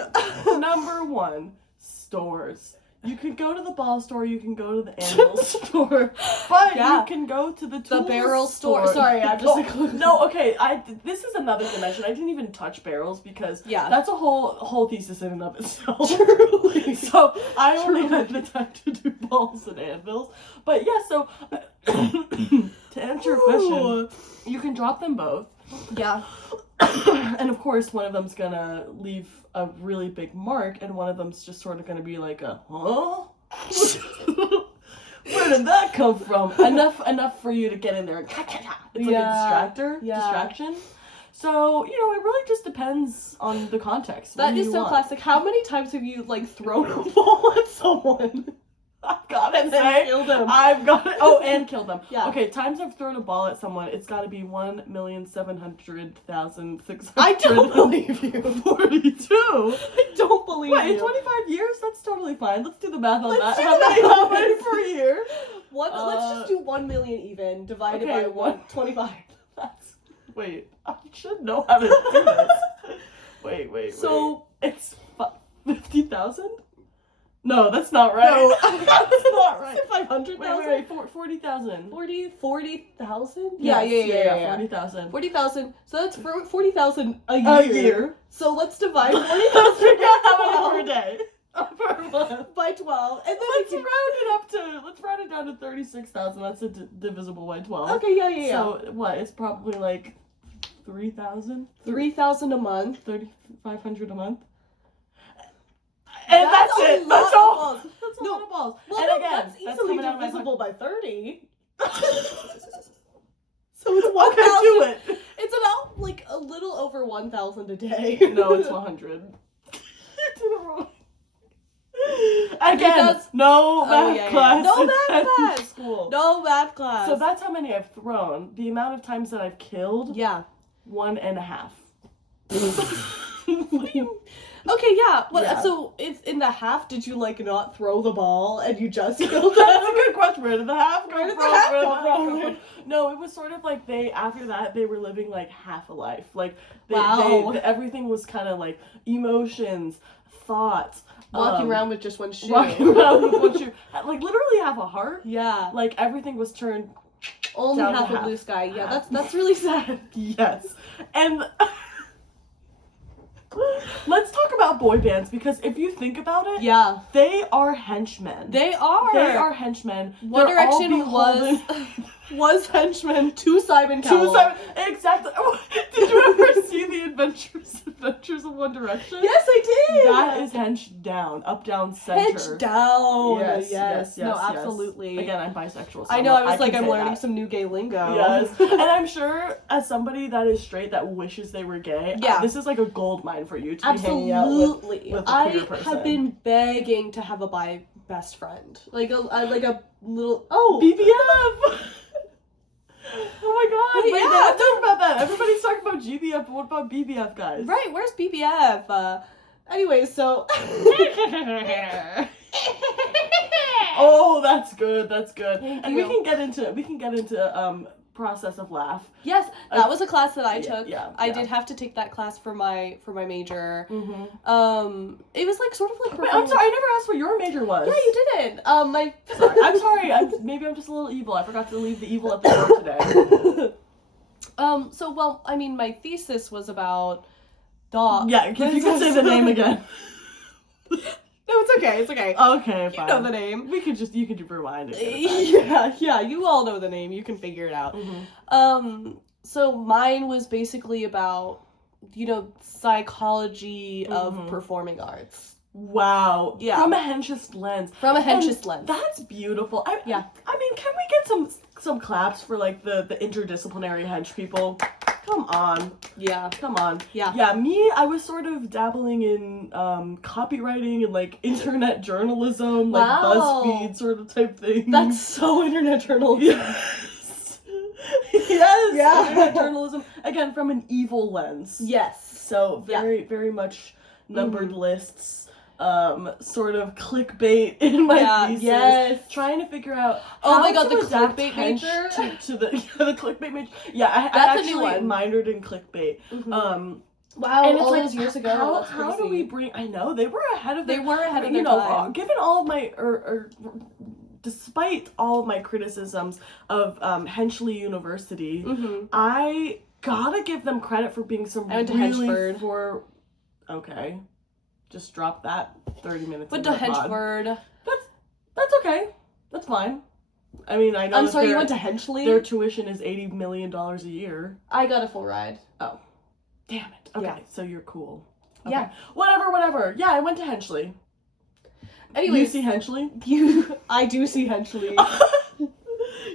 Number one, stores. You can go to the ball store, you can go to the anvil store, but you can go to the barrel store. Sorry, I'm just no. Okay, this is another dimension. I didn't even touch barrels because that's a whole thesis in and of itself. Truly. So I only had the time to do balls and anvils. But yeah, so to answer your question, you can drop them both. Yeah. And of course, one of them's gonna leave a really big mark, and one of them's just sort of gonna be like a, huh? Where did that come from? Enough for you to get in there and it's like a distraction. So, you know, it really just depends on the context. That is so classic. How many times have you, like, thrown a ball at someone? I've got it. And then killed them. I've got it. Oh, and killed them. Yeah. Okay, times I've thrown a ball at someone, it's got to be 1,700,600. I don't believe you. 42. I don't believe you. Wait, in 25 years? That's totally fine. Let's do the math on that. Do How many per year? Let's just do 1 million even, divided by 125. Wait, I should know how to do this. Wait. So, it's 50,000? No, that's not right. No, that's not right. 500,000? Wait, 40,000. 40,000? Yeah, 40,000. 40,000. So that's 40,000 a year. A year. So let's divide 40,000 how many per day? Per month. By 12. And then let's round it down to 36,000. That's divisible by 12. Okay, yeah. So what? It's probably like 3,000? 3,000 a month. 3,500 a month. And that's it. That's all. That's a lot of balls. Well, and no, again, that's easily divisible by 30. So it's 1,000. Okay, do it. It's about, like, a little over 1,000 a day. No, it's 100. You did it wrong. Again, no math class. No math class. School. No math class. So that's how many I've thrown. The amount of times that I've killed. Yeah. 1.5. What do you... Okay, yeah. Well, Yeah. so if in the half, did you like not throw the ball and you just killed them? That's a good question. Where did the half Where did the half come from? No, it was sort of like after that they were living like half a life. Like Wow. everything was kind of like emotions, thoughts. Walking around with just one shoe. Walking around with one shoe. Like literally half a heart. Yeah. Like everything was turned Only down half to a blue sky. Yeah, that's really sad. Yes. And let's talk about boy bands, because if you think about it, Yeah. they are henchmen. They are. They are henchmen. One They're all Direction was Henchman to Simon Cowell. Exactly. Did you ever see the Adventures of One Direction? Yes, I did. That is hench down, up, down, center. Hench down. Yes. No, absolutely. Again, I'm bisexual. So I know. I was like, can I'm say learning that. some new gay lingo. Yes, and I'm sure as somebody that is straight that wishes they were gay, Yeah. this is like a gold mine for you to Absolutely. be hanging out with a I queer person. have been begging to have a bi best friend, like a little BBF. Oh my god! Wait, Wait, yeah, let's talk about that. Everybody's talking about GBF, but what about BBF, guys? Right, where's BBF? Anyways, so Oh, that's good. That's good. Thank And you. we can get into process of laugh. yes, that was a class that I took. I yeah. did have to take that class for my major. Mm-hmm. It was like sort of like. Wait, I'm sorry. I never asked what your major was. Yeah, you didn't. My. Sorry. I'm sorry. Maybe I'm just a little evil. I forgot to leave the evil at the door today. So well, I mean, my thesis was about dog. Yeah, if you could say the name again. No, it's okay. It's okay. Okay, You fine. know the name. You could rewind it. Yeah, you all know the name. You can figure it out. Mm-hmm. So mine was basically about, psychology of performing arts. Wow. Yeah. From a henchist lens. From a And henchist lens. That's beautiful. I mean, can we get some claps for like the interdisciplinary hench people? Come on. Yeah. Come on. Yeah. Yeah, me, I was sort of dabbling in copywriting and like internet journalism, like Wow. BuzzFeed sort of type thing. That's so internet journalism. Yes. Yes. Yeah. Internet journalism. Again, from an evil lens. Yes. So very much numbered lists. Sort of clickbait in my thesis. Yes. Trying to figure out Oh my how god, to the adapt clickbait hench major? to the clickbait major. Yeah, I That's a new actually one. minored in clickbait. Wow, And it's all like, those years ago. how do we bring? I know they were ahead of They were ahead of you their know, time. given all of my or despite all of my criticisms of Henchley University, I gotta give them credit for being some I went to really Henchford. Okay, just drop that 30 minutes. Went into to the pod. Henchford. That's okay. That's fine. I mean, I know. I'm that sorry, you went to Henchley? Their tuition is $80 million a year. I got a full ride. Oh, damn it. Okay, Yeah. so you're cool. Okay. Yeah. Whatever. Yeah, I went to Henchley. Anyways, You see Henchley? I do see Henchley.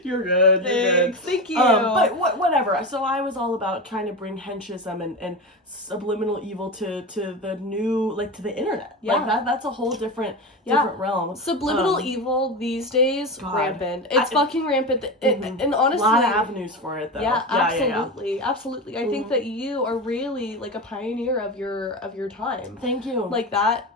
You're good. Thank you. But whatever. So I was all about trying to bring henchism and subliminal evil to the new, like, to the internet. Yeah. Like that's a whole different realm. Subliminal evil these days, God. rampant. It's fucking rampant. And honestly, a lot of avenues for it, though. Yeah, absolutely. Absolutely. I think that you are really like a pioneer of your time. Thank you. Like that.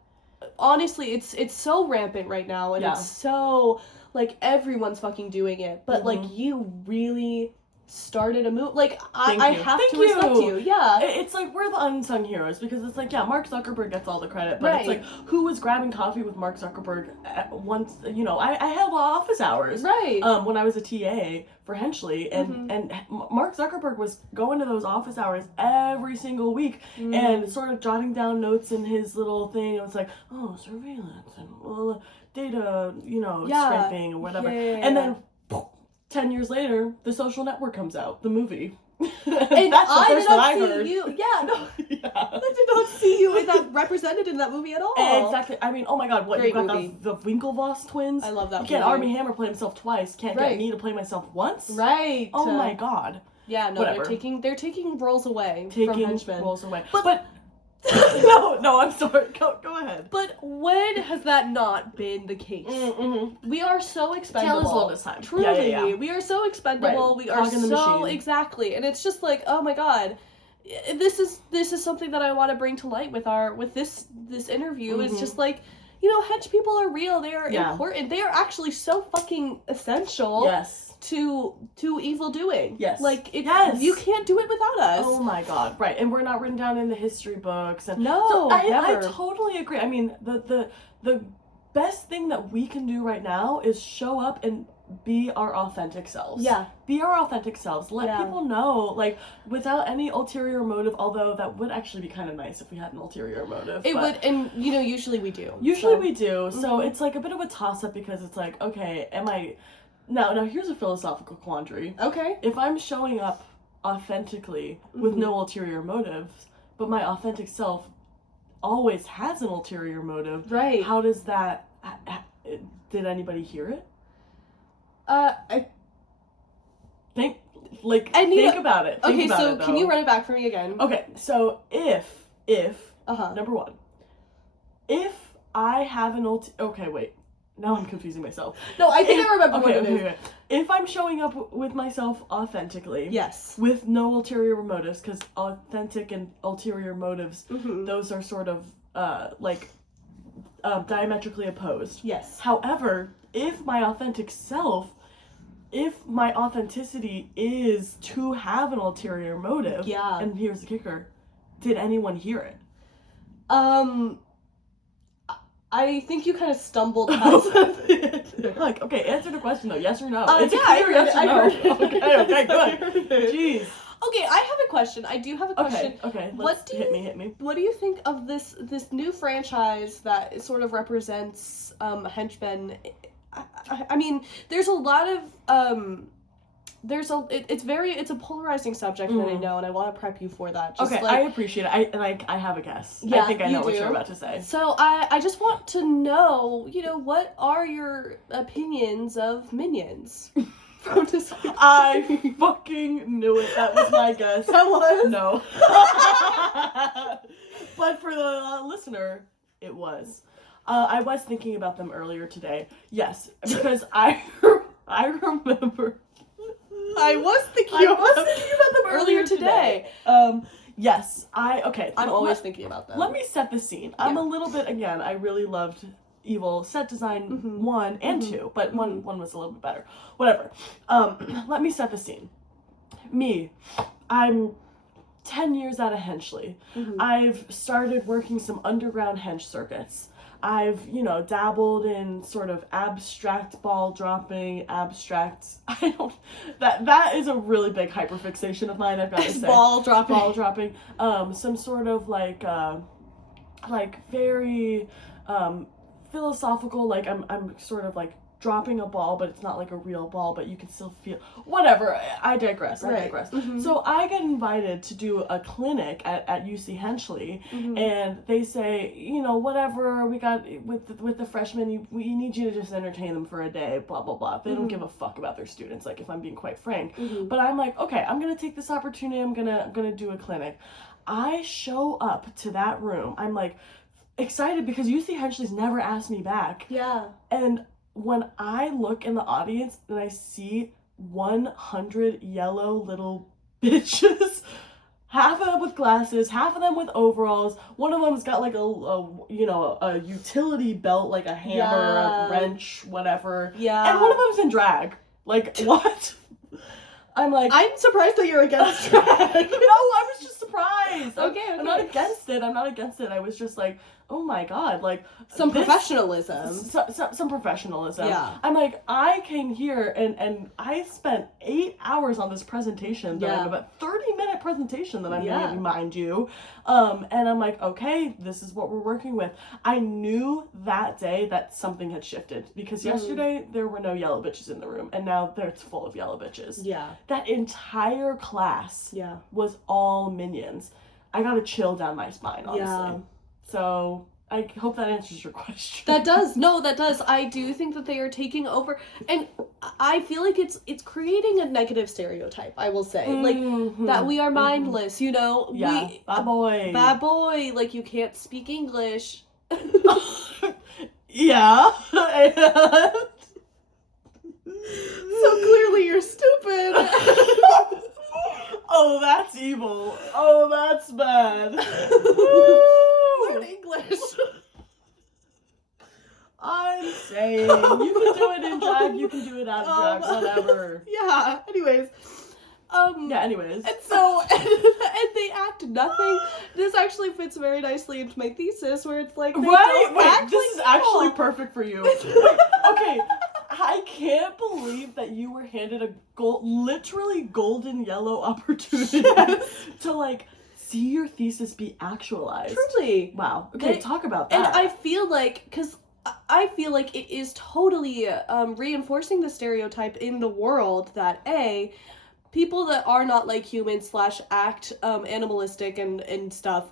Honestly, it's so rampant right now, and Yeah. it's so like everyone's fucking doing it. But like you really started a move. Like I have to respect you. Yeah. It's like we're the unsung heroes because it's like, yeah, Mark Zuckerberg gets all the credit, but it's Right. like who was grabbing coffee with Mark Zuckerberg at once? You know, I held office hours. Right. When I was a TA for Henchley, and Mark Zuckerberg was going to those office hours every single week and sort of jotting down notes in his little thing. It was like, oh, surveillance and data, scraping or whatever. Yeah. And then 10 years later, The Social Network comes out, the movie. And That's the I first did that not I see heard. you. Yeah, no. Yeah. I did not see you in that represented in that movie at all. Exactly. I mean, oh my god, what, Great you got movie. the Winklevoss twins? I love that You can't movie. Armie Hammer play himself twice, can't Right. get me to play myself once? Right. Oh my god. Yeah, no, Whatever. they're taking roles away from Taking Henchman. roles away. But no, I'm sorry. Go ahead. But when has that not been the case? We are so expendable. Tale as old as time. Truly, Yeah. we are so expendable. Right. We are Cog in the so machine. exactly, and it's just like, oh my god, this is something that I want to bring to light with this interview. Is just like, you know, hench people are real. They are important. They are actually so fucking essential. Yes. To evil doing. Yes. Like, you can't do it without us. Oh my god, right. And we're not written down in the history books. And no, so I never. I totally agree. I mean, the best thing that we can do right now is show up and be our authentic selves. Yeah. Be our authentic selves. Let people know, like, without any ulterior motive, although that would actually be kind of nice if we had an ulterior motive. It would, and, you know, usually we do. Usually we do. So it's, like, a bit of a toss-up because it's like, okay, am I... Now here's a philosophical quandary. Okay. If I'm showing up authentically with no ulterior motives, but my authentic self always has an ulterior motive, right? How does that? Did anybody hear it? I think about it. Okay, so can you run it back for me again? Okay, so if number one, if I have an okay, wait. Now I'm confusing myself. No, I think I remember what it is. Okay. If I'm showing up with myself authentically, yes, with no ulterior motives, because authentic and ulterior motives, those are sort of diametrically opposed. Yes. However, if my authenticity is to have an ulterior motive, and here's the kicker, did anyone hear it? I think you kind of stumbled past it. Like, okay, answer the question though, yes or no? It's clear yes or no. Okay, good. Jeez. Okay, I have a question. I do have a question. Okay. Hit me. What do you think of this new franchise that sort of represents henchmen? I mean, there's a lot of it's a polarizing subject that I know, and I want to prep you for that. Just I appreciate it. I have a guess. Yeah, I think I know what you're about to say. So I just want to know, you know, what are your opinions of Minions? I fucking knew it. That was my guess. That was? No. But for the listener, it was. I was thinking about them earlier today. Yes, because I remember. I was thinking about them earlier today. Yes, I'm always thinking about them. Let me set the scene. I'm a little bit, again, I really loved Evil set design 1 and 2, but one was a little bit better. Whatever. Let me set the scene. I'm 10 years out of Henchley. I've started working some underground hench circuits. I've, dabbled in sort of abstract ball dropping, that is a really big hyperfixation of mine, I've got to say. Ball dropping. Some sort of very, philosophical, I'm sort of dropping a ball, but it's not like a real ball, but you can still feel, whatever, I digress. So I get invited to do a clinic at UC Henchley, and they say, whatever, we got, with the freshmen, we need you to just entertain them for a day, blah, blah, blah. They don't give a fuck about their students, if I'm being quite frank. But I'm like, okay, I'm gonna take this opportunity, I'm gonna do a clinic. I show up to that room, I'm excited because UC Henchley's never asked me back. Yeah. And when I look in the audience and I see 100 yellow little bitches, half of them with glasses, half of them with overalls, one of them's got a utility belt, like a hammer, a wrench, whatever. Yeah. And one of them's in drag. What? I'm surprised that you're against drag. No, I was just surprised. Okay. I'm not against it. I was just oh my god, some professionalism. Some professionalism. Yeah. I came here and I spent 8 hours on this presentation that I'm about 30-minute presentation that I'm giving, mind you. And I'm okay, this is what we're working with. I knew that day that something had shifted because yesterday there were no yellow bitches in the room and now it's full of yellow bitches. Yeah. That entire class was all Minions. I got a chill down my spine, honestly. Yeah. So I hope that answers your question. That does. No, that does. I do think that they are taking over, and I feel like it's creating a negative stereotype, I will say. That we are mindless, Yeah. Bad boy. You can't speak English. Yeah. So clearly you're stupid. Oh, that's evil. Oh, that's bad. Learn English. I'm saying, you can do it in drag, you can do it out of drag, whatever. Yeah, anyways. Anyways. And so, and they act nothing. This actually fits very nicely into my thesis, where it's like, Wait, this is actually perfect for you. Wait, okay, I can't believe that you were handed a literally golden yellow opportunity to, like, see your thesis be actualized. Truly. Wow. Okay, talk about that. And I feel like, because I feel like it is totally reinforcing the stereotype in the world that, A, people that are not like humans / act animalistic and stuff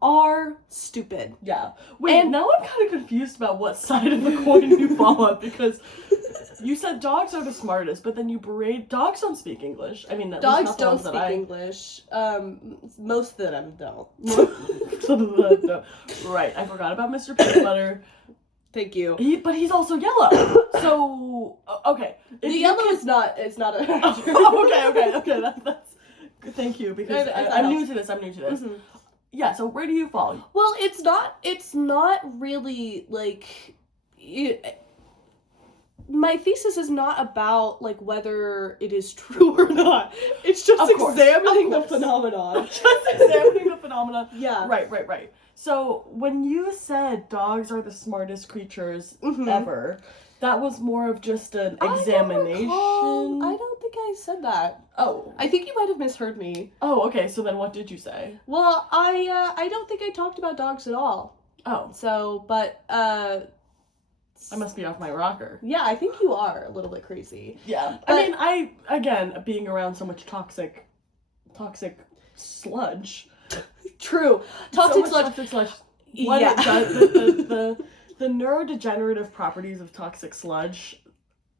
are stupid. Yeah. Wait, now I'm kind of confused about what side of the coin you fall on, because you said dogs are the smartest, but then you berate... Dogs don't speak English. I mean, dogs don't speak English. Most of them don't. Right, I forgot about Mr. Peanut Butter. Thank you. But he's also yellow. So, okay. The yellow is not a... Okay, that's... Thank you, because I'm new to this, Mm-hmm. Yeah, so where do you fall? Well, it's not really, like... my thesis is not about, like, whether it is true or not. It's just examining the phenomenon. Just examining the phenomenon. Yeah. Right. So, when you said dogs are the smartest creatures ever, that was more of just an examination? I don't think I said that. Oh. I think you might have misheard me. Oh, okay, so then what did you say? Well, I don't think I talked about dogs at all. Oh. So, but, I must be off my rocker. Yeah, I think you are a little bit crazy. Yeah. But, I mean, again, being around so much toxic sludge. True. Toxic sludge. What it does, the neurodegenerative properties of toxic sludge.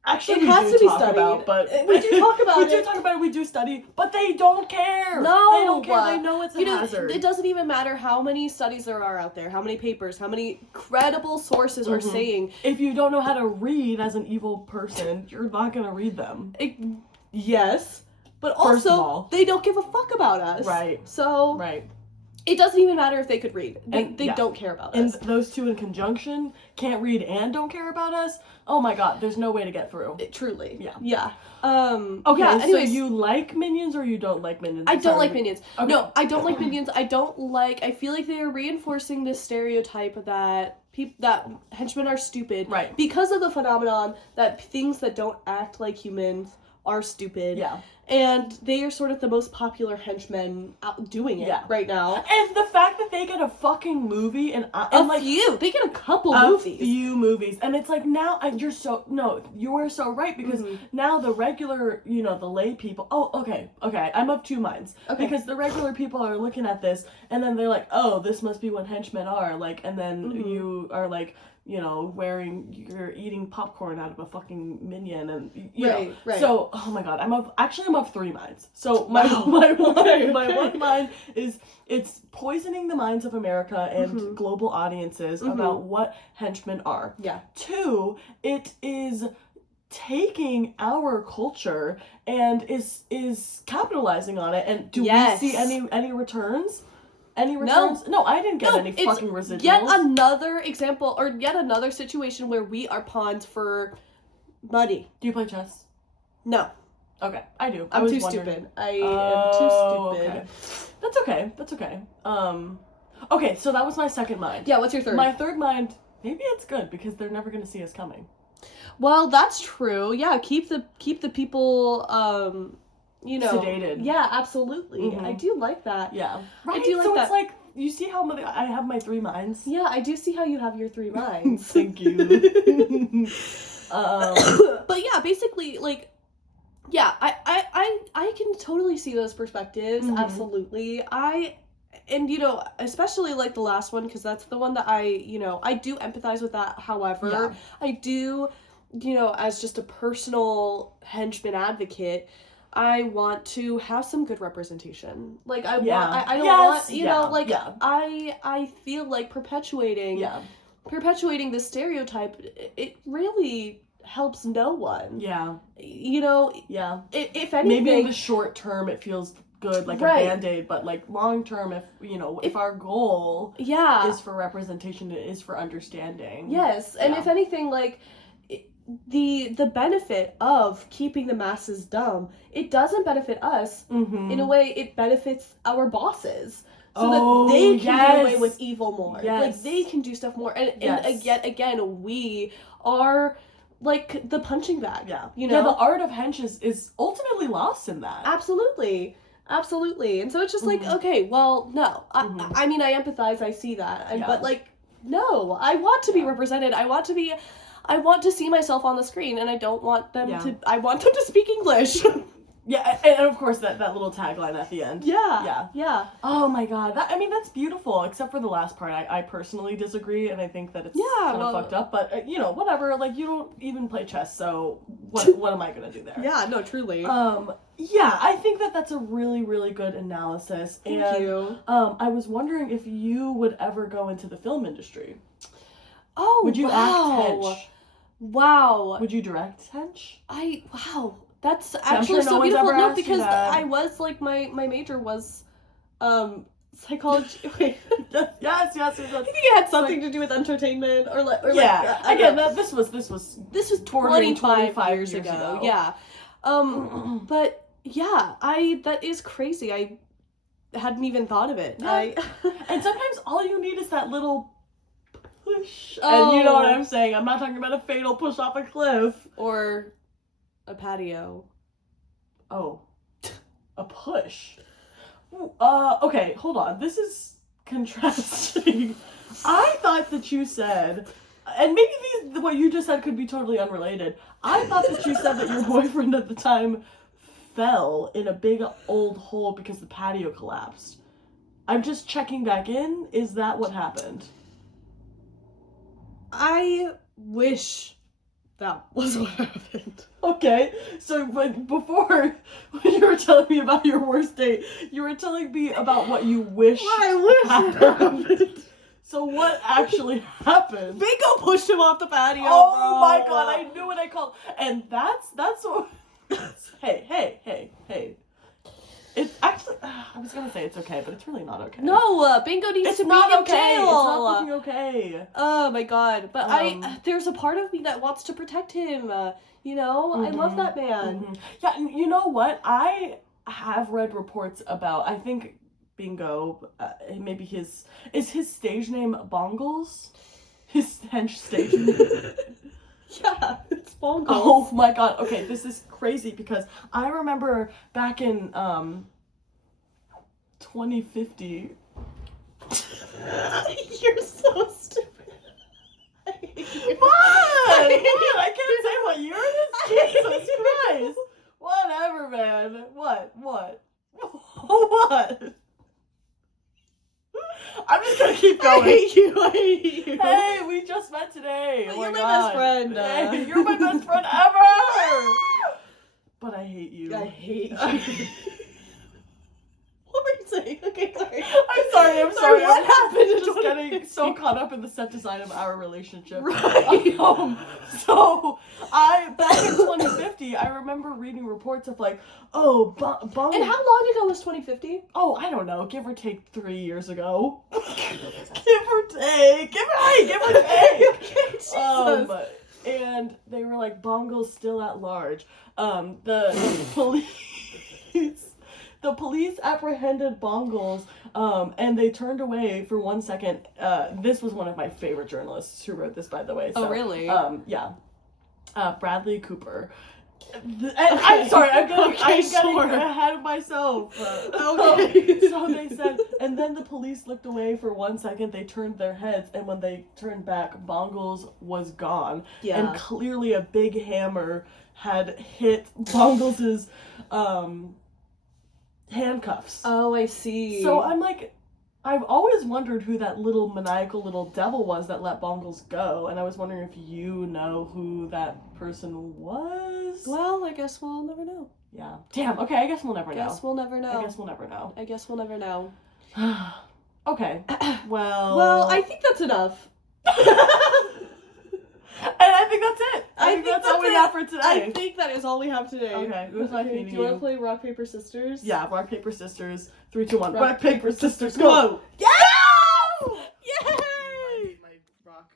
Actually, it has to be studied. We do talk about it. We do study, but they don't care. No, they don't care. They know it's a hazard. It doesn't even matter how many studies there are out there, how many papers, how many credible sources are saying. If you don't know how to read as an evil person, you're not gonna read them. Yes, but also they don't give a fuck about us. Right. So it doesn't even matter if they could read. They don't care about us. And those two in conjunction, can't read and don't care about us. Oh my god, there's no way to get through. Truly. Yeah. Okay, anyways, so you like Minions or you don't like Minions? I don't like Minions. Okay. No, I don't like Minions. I feel like they are reinforcing this stereotype that henchmen are stupid. Right. Because of the phenomenon that things that don't act like humans are stupid. Yeah. And they are sort of the most popular henchmen out doing it right now. And the fact that they get a fucking movie and they get a couple movies. A few movies. And it's like, now, you are so right, because now the regular, the lay people, okay, I'm of two minds. Okay. Because the regular people are looking at this, and then they're like, oh, this must be what henchmen are, like, and then you are like, you're eating popcorn out of a fucking minion, and you know. Right. So, oh my god, I'm of three minds. So my one mind is it's poisoning the minds of America and global audiences about what henchmen are. Yeah. 2, it is taking our culture and is capitalizing on it. And do we see any returns? Any returns? No, I didn't get any fucking residuals. Yet another example, or yet another situation where we are pawns for money. Do you play chess? No. Okay, I do. I'm too stupid. I am too stupid. Okay. That's okay. Okay, so that was my second mind. Yeah, what's your third? My third mind, maybe it's good, because they're never going to see us coming. Well, that's true. Yeah, keep the people, sedated. Yeah, absolutely. I do like that. Yeah. Right? I do like so that. It's like, you see how I have my three minds? Yeah, I do see how you have your three minds. Thank you. But yeah, basically, like, yeah, I can totally see those perspectives. Absolutely. And, especially, like, the last one, because that's the one that I do empathize with that. However, I do, as just a personal henchman advocate, I want to have some good representation. Like, I feel like perpetuating the stereotype, it really helps no one. Yeah. If anything, maybe in the short term it feels good, like a Band-Aid, but like long term, if our goal is for representation, it is for understanding. Yes, and if anything, like the benefit of keeping the masses dumb, it doesn't benefit us. In a way, it benefits our bosses. So that they can get away with evil more. Like, they can do stuff more. And again, we are, like, the punching bag. You know? Yeah, the art of hench is ultimately lost in that. Absolutely. And so it's just like, okay, well, no. I mean, I empathize, I see that. But, like, no. I want to be represented. I want to see myself on the screen, and I don't want them to... I want them to speak English. Yeah, and of course that little tagline at the end. Yeah. Oh my god, that's beautiful. Except for the last part, I personally disagree, and I think that it's kind of fucked up. But whatever. Like, you don't even play chess, so what am I gonna do there? Yeah, no, truly. Yeah, I think that's a really, really good analysis. Thank you. I was wondering if you would ever go into the film industry. Oh, would you act hench? Wow. Would you direct hench? Wow. That's actually so beautiful. No, because I was like my major was psychology. Wait. Yes. I think it had something to do with entertainment or again, this was 25 years ago. Yeah. But yeah, that is crazy. I hadn't even thought of it. Yeah. And sometimes all you need is that little push. And you know what I'm saying. I'm not talking about a fatal push off a cliff. Or a patio. Oh. A push. Okay, hold on. This is contrasting. I thought that you said, and maybe what you just said could be totally unrelated. I thought that you said that your boyfriend at the time fell in a big old hole because the patio collapsed. I'm just checking back in. Is that what happened? I wish that was what happened. Okay, so but before, when you were telling me about your worst date, you were telling me about what you wish happened. So what actually happened? Bingo pushed him off the patio. Oh my god, I knew what I called. And that's what... Hey. It's actually... I was gonna say it's okay, but it's really not okay. No, Bingo needs to be in jail. It's not fucking okay. Oh my god. But there's a part of me that wants to protect him. I love that man. Yeah, you know what? I have read reports about, I think Bingo, maybe is his stage name Bongles? His hench stage name. Yeah, it's Bongles. Oh my god. Okay, this is crazy because I remember back in 2050. You're so stupid. What? I can't say what year it is. Jesus Christ. Whatever, man. What? What? I'm just gonna keep going. I hate you. Hey, we just met today. But oh you're my God. best friend. Hey, you're my best friend ever. But I hate you. I hate you. What were you saying? Okay, sorry. I'm sorry. What happened? I'm just getting so caught up in the set design of our relationship. Right. So back in 2050, I remember reading reports of like, And how long ago was 2050? Oh, I don't know. Give or take 3 years ago. Give or take. Jesus. And they were like, Bongle's still at large. The police. The police apprehended Bongles, and they turned away for 1 second. This was one of my favorite journalists who wrote this, by the way. So, really? Yeah. Bradley Cooper. I'm sorry, I'm getting ahead of myself. Okay. So they said, and then the police looked away for 1 second, they turned their heads, and when they turned back, Bongles was gone. Yeah. And clearly a big hammer had hit Bongles' handcuffs. Oh, I see. So I'm like, I've always wondered who that little maniacal little devil was that let Bongles go, and I was wondering if you know who that person was. Well, I guess we'll never know. Yeah. Damn, okay, I guess we'll never know. I guess we'll never know. Okay. Well, I think that's enough. And I think that's it. I think that's all we have for today? I think that is all we have today. Okay, it was nice meeting you. Do you want to play rock, paper, scissors? Yeah, rock, paper, sisters. 3, 2, 1. Rock, paper, scissors, go! Yeah!